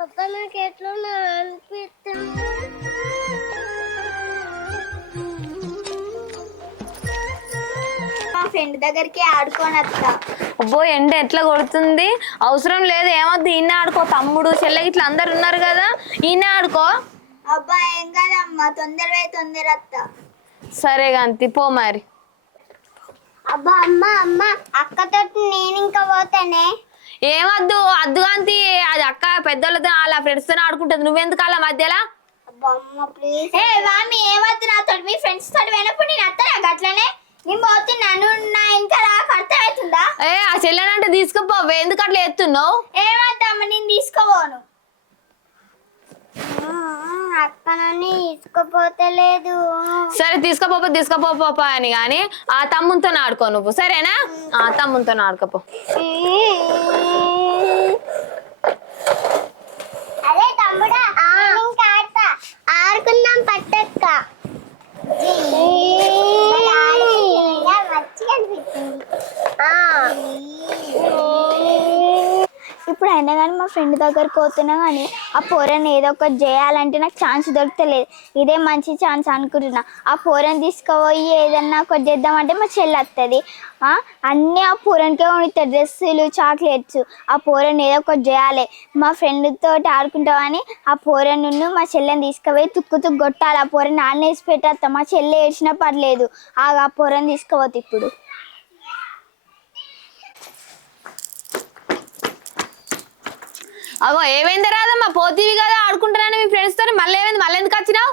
పప్పా నాకు ఎట్లా అనిపిస్తుంది. మా ఫ్రెండ్ దగ్గరికి ఆడుకోని అత్త. అబ్బో ఎండ ఎట్లా కొడుతుంది, అవసరం లేదు ఏమొద్దు, ఈయన ఆడుకో, తమ్ముడు చెల్లె ఇట్లా అందరు ఉన్నారు కదా, ఈయన ఆడుకో. అబ్బా ఏం కాదమ్మా, తొందర అత్త. సరే కాంతి పో మరి. అబ్బా అమ్మ అమ్మ అక్కతో నేను ఇంకా పోతానే. ఏమద్దు అద్దు కాంతి, అది అక్క పెద్దోళ్ళతో వాళ్ళ ఫ్రెండ్స్ తో ఆడుకుంటుంది, నువ్వెందుకు అలా మధ్యలో. అబ్బా అమ్మ ప్లీజ్. ఏ వామి ఏమద్దు, నాతో మీ ఫ్రెండ్స్ తోటి పోయినప్పుడు నేను అత్తనా అట్లనే. నేను పోతున్నా, నువ్వు నా ఇంకా రాక అర్థమవుతుందా? ఏ ఆ చెల్లెనంటే తీసుకుపో, ఎందుకు అట్లా ఎత్తున్నావు. ఏమద్దమ్మ నేను తీసుకోపోను. అక్క నన్ను తీసుకుపోతలేదు. సరే తీసుకపోపో అని కానీ ఆ తమ్ముతో ఆడుకో నువ్వు, సరేనా? ఆ తమ్ముతో ఆడుకోపో. అదే తమ్ముడా ఇంకా ఆడతా, ఆడుకుందాం పట్టక్క. మంచిగా అనిపిస్తుంది. ఇప్పుడు అయినా కానీ మా ఫ్రెండ్ దగ్గరకు పోతున్నా కానీ ఆ పోరని ఏదో ఒకటి చేయాలంటే నాకు ఛాన్స్ దొరకలేదు. ఇదే మంచి ఛాన్స్ అనుకుంటున్నా. ఆ పోరని తీసుకుపోయి ఏదన్నా ఒకటి చేద్దామంటే మా చెల్లి వస్తుంది. అన్నీ ఆ పోరనికే ఉండుతాయి, డ్రెస్సులు, చాక్లెట్స్. ఆ పోరని ఏదో ఒకటి చేయాలి. మా ఫ్రెండ్తో ఆడుకుంటామని ఆ పోరను మా చెల్లెని తీసుకుపోయి తుక్కు కొట్టాలి. ఆ పోరని ఆడనేసి పెట్టేస్తా. మా చెల్లె ఏడ్చినా పర్లేదు, ఆ పోరని తీసుకుపోతే. ఇప్పుడు అగో ఏమైంది రాదమ్మా, పోతీవి కదా ఆడుకుంటున్నాను మీ ఫ్రెండ్స్ తో, మళ్ళీ ఏమైంది, మళ్ళీ ఎందుకు వచ్చినావు?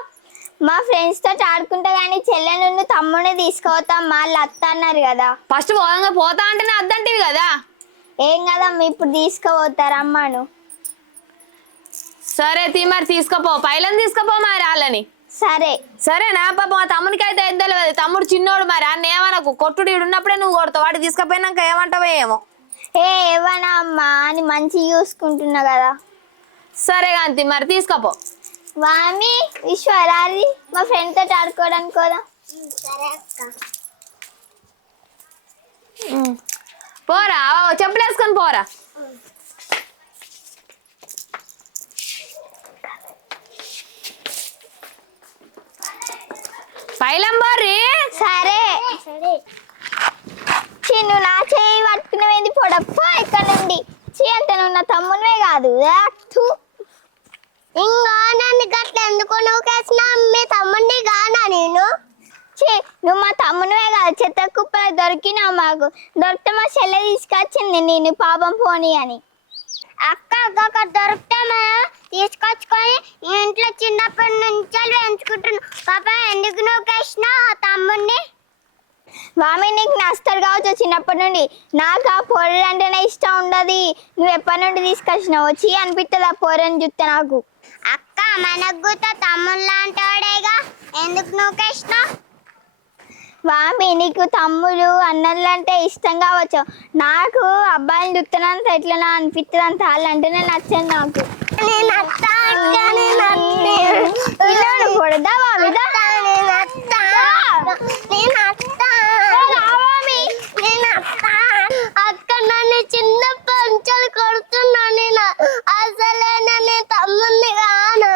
మా ఫ్రెండ్స్ తో ఆడుకుంటా కానీ చెల్లెను తమ్ముడిని తీసుకుపోతాం, వాళ్ళు అత్త అన్నారు కదా. ఫస్ట్ పోతా అంటేనే అద్దంటివి కదా. ఏం కదమ్మా, ఇప్పుడు తీసుకుపోతారు అమ్మాను. సరే మరి తీసుకుపో, పైలని తీసుకుపో మరి వాళ్ళని. సరేనా పాప, మా తమ్మునికి అయితే ఏం తెలియదు, తమ్ముడు చిన్నోడు, మరి అన్న ఏమనకు, కొట్టుడు ఈడు ఉన్నప్పుడే నువ్వు కొడతావు, వాడు తీసుకుపోయినాక ఏమంటావో ఏమో. ఏమన్నా అమ్మా అని మంచి చూసుకుంటున్నా కదా. సరే కాంతి మరి తీసుకపో. వామి విశ్వరాది మా ఫ్రెండ్ తోటి ఆడుకోవడానికి కదా. సరే అక్క. పోరా, చెప్పులు వేసుకొని పోరా. పైలంబోర్రి. సరే నువ్వు నా చేయి పట్టుకునేది పొడప్ప ఇక్కడ నుండి. అంటే నువ్వు నా తమ్మునివే కాదు. ఇంకా నన్ను గట్ల ఎందుకు నూకేసినా, మీ తమ్ముడిని గానా నేను. నువ్వు మా తమ్మునివే కాదు, చెత్త కుప్పలు దొరికినావు మాకు. దొరికితే మా చెల్లె తీసుకొచ్చింది నేను పాపం పోనీ అని. అక్క అక్కడ దొరికితే మనం తీసుకొచ్చుకొని ఇంట్లో చిన్నప్పటి నుంచి పెంచుకుంటున్నాం. పాప ఎందుకు నూకేసినా ఆ తమ్ముడిని? మామీ నీకు నస్తారు కావచ్చు చిన్నప్పటి నుండి. నాకు ఆ పొర్రెలు అంటేనే ఇష్టం ఉండదు. నువ్వు ఎప్పటి నుండి తీసుకొచ్చినావు, వచ్చి అనిపిస్తుంది ఆ పొర్రెని చూస్తే నాకు. అక్క మనకు కూడా తమ్ముడు లాంటివాడేగా, ఎందుకు నూకేసినా? మామీ నీకు తమ్ముడు అన్నలు అంటే ఇష్టం కావచ్చు, నాకు అబ్బాయిని చూస్తున్నంత ఎట్లనా అనిపిస్తుంది అంత వాళ్ళు అంటేనే నచ్చండి నాకు. కొడదా అక్క నన్ను చిన్న పంచలు కొడుతున్నా, నేను అసలే నన్ను తమ్ముడిని కాను.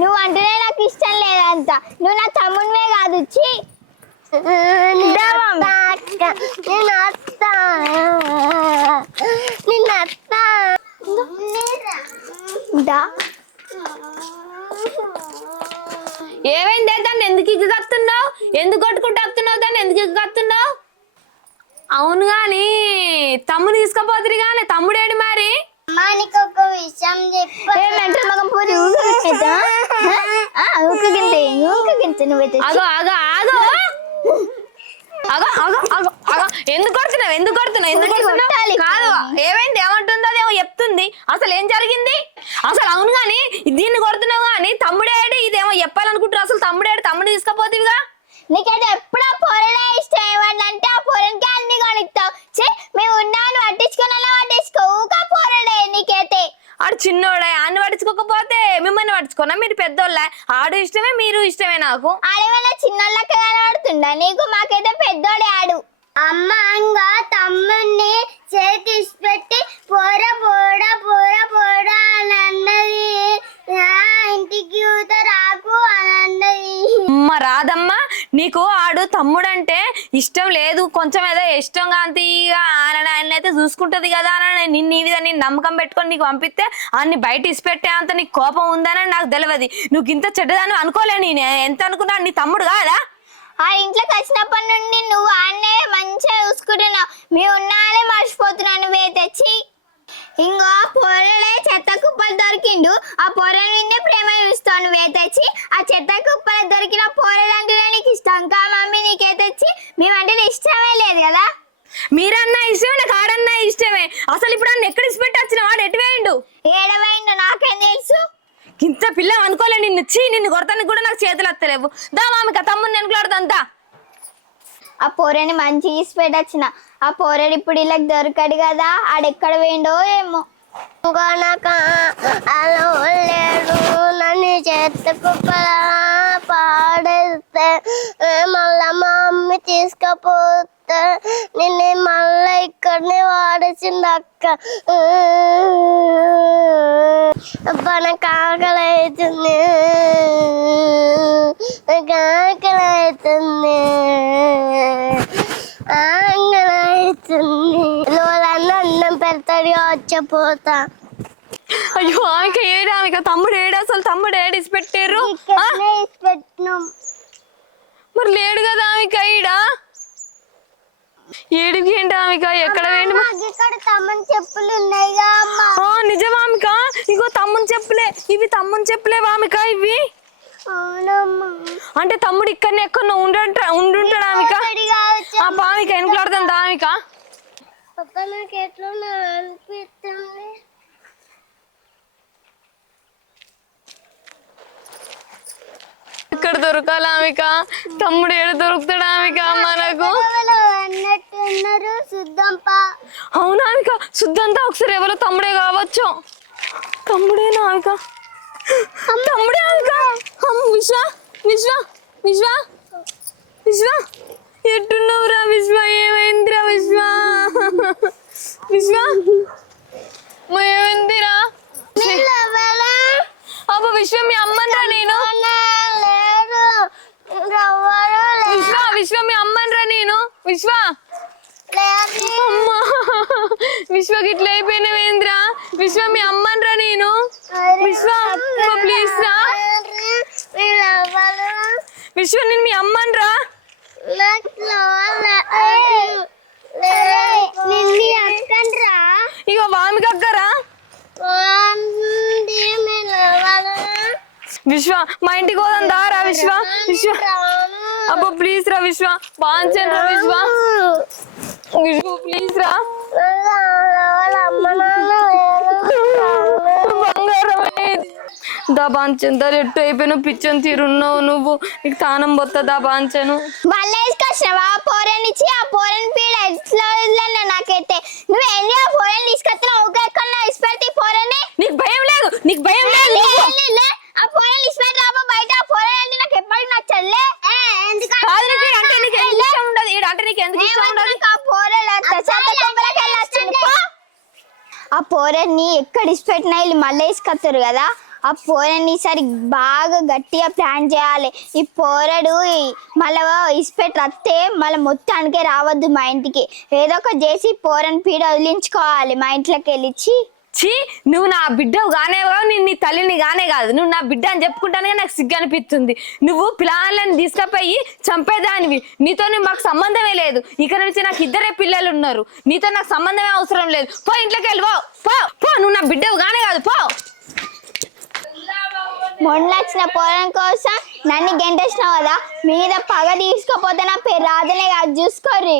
నువ్వు అంటేనే నాకు ఇష్టం లేదంత, నువ్వు నా తమ్మునివే కాదు. ఏమైందే, దాన్ని ఎందుకు ఇగ్గుతున్నావు, ఎందుకు కొట్టుకుంటూ వస్తున్నావు, దాన్ని ఎందుకు ఇగ్గుతున్నావు? అవును గాని తమ్ముడు తీసుకుపోతురు కానీ తమ్ముడేడి మరి? నీకు ఒక విషయం చెప్పు. మగం పోతే ఆగో ఆగో ఆగో ఆగో ఆగో ఆగో ఆగో, ఎందుకు కొడుతున్నావు? కాదు ఏమైంది, ఏమంటుందో అదేమో చెప్తుంది. అసలు ఏం జరిగింది అసలు? అవును గాని దీన్ని కొడుతున్నావు కానీ తమ్ముడేడు, ఇదేమో చెప్పాలనుకుంటారు. అసలు తమ్ముడు తీసుకపోతేవిగా. నీకైతే ఎప్పుడు ఆ పొరలే ఇష్టం. ఏమంటే ఆ పొరలకి అన్ని కొనిస్తావు. మేము ఉన్నాను పట్టించుకో ఊకా పొరలే నీకైతే. ఆడు చిన్నోడే, అన్ని పట్టించుకోకపోతే మిమ్మల్ని పట్టించుకోనా? మీరు పెద్దోళ్ళ, ఆడు ఇష్టమే మీరు ఇష్టమే. నాకు ఆడేమైనా చిన్నోళ్ళక్క కనబడుతుందా నీకు? మాకైతే పెద్దోడే ఆడు. అమ్మ తమ్ముడిని చేతి పెట్టి పోరా పోరా పోరా నీకు ఆడు తమ్ముడు అంటే ఇష్టం లేదు, కొంచెం ఏదో ఇష్టం కాంతి ఆయన అయితే చూసుకుంటది కదా అని నిన్ను ఈ విధంగా నేను నమ్మకం పెట్టుకొని నీకు పంపిస్తే అన్ని బయట ఇసిపెట్టే అంత నీకు కోపం ఉందని నాకు తెలియదు. నువ్వు ఇంత చెడ్డదాన్ని అనుకోలే, నేను ఎంత అనుకున్నా నీ తమ్ముడు కాదా? ఆ ఇంట్లోకి వచ్చినప్పటి నుండి నువ్వు ఆడనే మంచిగా చూసుకుంటున్నావు, మీ ఉన్నానే మర్చిపోతున్నావు నువ్వే తెచ్చి. ఇంకో పొరలే చెత్త కుప్పలు దొరికిండు, ఆ పొరల నిన్నే ప్రేమ చూస్తావు నువ్వే తెచ్చి. ఆ చెత్త కుప్పలు దొరికిన పొరలు అంటే నీకు ఇష్టం కా మమ్మీ, నీకే తెచ్చి మేమంటే ఇష్టమే లేదు కదా. మీరన్నా ఇష్టమే, నాకు ఆడన్నా ఇష్టమే. అసలు ఇప్పుడు అన్న ఎక్కడ ఇసిపెట్టి వచ్చిన వాడు ఎటు వేయండు? ఏడవైండు నాకేం తెలుసు. ఇంత పిల్ల అనుకోలే నిన్ను. నిన్ను కొడతానికి కూడా నాకు చేతులు వస్తలేవు. దా మామిక తమ్ముడిని వెనుకలాడుతుందా. ఆ పొరని మంచి తీసి పెట్టొచ్చిన, ఆ పొరడు ఇప్పుడు ఇలా దొరకడు కదా, ఆడెక్కడ పోయిండో ఏమో. లేడు నన్ను చెత్త కుప్పల పాడేస్తే మళ్ళా మా మమ్మీ తీసుకపోతే నిన్ను మళ్ళా ఇక్కడనే వాడేసింది అక్క. నాకు ఆకలి అవుతుంది, నాకు ఆకలి అవుతుంది, ఆకలి అవుతుంది. వాళ్ళన్న అన్నం పెడతాడు వచ్చపోతా. అయ్యో ఆమెక ఏడా, ఆమెక తమ్ముడు ఏడా? అసలు తమ్ముడు ఏడు ఇసిపెట్టారు? మరి లేడు కదా ఆమెక ఈడా. ఏడుకి ఏంటి ఆమెక? ఎక్కడ వేయండి? తమ్ముని చెప్పులు ఉన్నాయిగా అమ్మా. నిజమా ఆమెక? ఇగో తమ్ముని చెప్పులే ఇవి, తమ్ముని చెప్పులే ఆమెక ఇవి. అవునమ్మా. అంటే తమ్ముడు ఇక్కడనే ఎక్కడ ఉండుంటాడు ఆమెక. ఆ పామిక వెనుకలాడుతుంది ఆమెక. నాకు ఎట్లా అనిపిస్తుంది. ఎక్కడ దొరకాలి ఆమెక? తమ్ముడు ఏడు దొరుకుతాడు ఆమెక మనకు? అన్నట్టున్నారు శుద్ధంపా. అవునా ఆమెక? శుద్ధంతా ఒకసారి ఎవరో తమ్ముడే కావచ్చు. తమ్ముడేనా ఆమెక? తమ్ముడే ఆమెక? విశ్వ విశ్వ విశ్వ విశ్వ ఎట్టున్నావురా విశ్వ? ఏమైందిరా విశ్వ? విశ్వ ఏమైందిరా? అబ్బా విశ్వ మీ అమ్మనరా నేను. విశ్వ విశ్వ మీ అమ్మనరా నేను. విశ్వ అమ్మా విశ్వకి ఇట్లా అయిపోయినవేంద్రా? విశ్వ మీ అమ్మనరా నేను. విశ్వ ప్లీజ్ రా విశ్వ, నేను మీ అమ్మనరా. ఇగో వామికి అక్కరా. విశ్వ మా ఇంటికి పోదాం దారా విశ్వ. విశ్వ అబ్బో ప్లీజ్ రా విశ్వ, బాంచన్ రా విశ్వ. విశ్వ ప్లీజ్ రా. దా బాంచన్ దా, ఎట్టు అయిపోయినావు, పిచ్చని తీరున్నావు నువ్వు. నీకు తానం పోతా దా బాంచను. మళ్ళీ వేసుకొచ్చినావా ఆ పోరనిచ్చి? ఆ పోరని పీడ ఎట్లా వదిలేనా నాకైతే. నువ్వేంటి ఆ పోరని తీసుకొచ్చినావు? ఊక ఎక్కడ ఇసిపెడితే పోరని. నీకు భయం లేదు, నీకు భయం లేదు. ఆ పోరని ఇసిపెట్టి రాబో బయట. ఆ పోరని అంటే నాకు ఎప్పటికి నచ్చలే. ఆ పోరని ఎక్కడ ఇసిపెట్టినా వీళ్ళు మళ్ళీ ఇసుకొస్తారు కదా. ఆ పోరని ఈసారి బాగా గట్టిగా ప్లాన్ చేయాలి. ఈ పోరడు మళ్ళీ ఇసిపెట్టి వస్తే మళ్ళీ మొత్తానికే రావద్దు మా ఇంటికి. ఏదో ఒక చేసి పోరని పీడ వదిలించుకోవాలి మా ఇంట్లోకి వెళ్ళిచ్చి. ఛీ, నువ్వు నా బిడ్డవు కానే కావు, నేను నీ తల్లిని కానే కాదు. నువ్వు నా బిడ్డ అని చెప్పుకుంటానే నాకు సిగ్గు అనిపిస్తుంది. నువ్వు పిల్లలని తీసుకుపోయి చంపేదానివి. నీతో మాకు సంబంధమే లేదు. ఇక్కడ నుంచి నాకు ఇద్దరే పిల్లలు ఉన్నారు. నీతో నాకు సంబంధమే అవసరం లేదు. పో ఇంట్లోకి వెళ్ళి పో. నువ్వు నా బిడ్డవు కానే కాదు, పో. మొన్న వచ్చిన పోరం కోసం నన్ను గెంటేసినావు కదా, మీద పగ తీసుకపోతే నా పేరు రాదనే కాదు, చూసుకోర్రి.